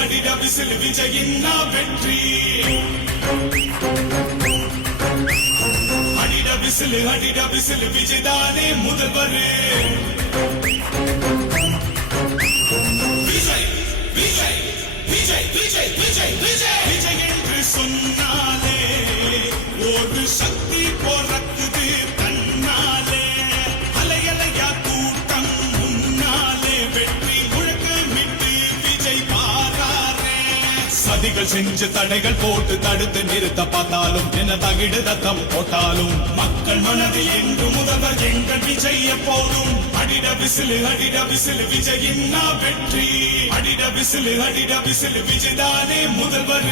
அடிடா விசில் விஜயின் வெற்றி அடிடா விசில் விஜய்தானே முதல்வர் விஜய் விஜய் விஜய் விஜய் விஜய் விஜய் விஜய் என்று சொன்னாலே ஒரு சக்தி பிறக்குது தன்னாலே அலையலையா கூட்டம் முன்னாலே வெற்றி முழக்கமிட்டு விஜய் பாராரே சதிகள் செஞ்சு தடைகள் போட்டு தடுத்து நிறுத்த பார்த்தாலும் என்ன தகிடு தத்தம் போட்டாலும் மக்கள் மனது என்று முதல்வர் எங்கள் விஜய் எப்போதும் அடிடா விசில் விஜயின் வெற்றி அடிடா விசில் விஜய்தானே முதல்வர்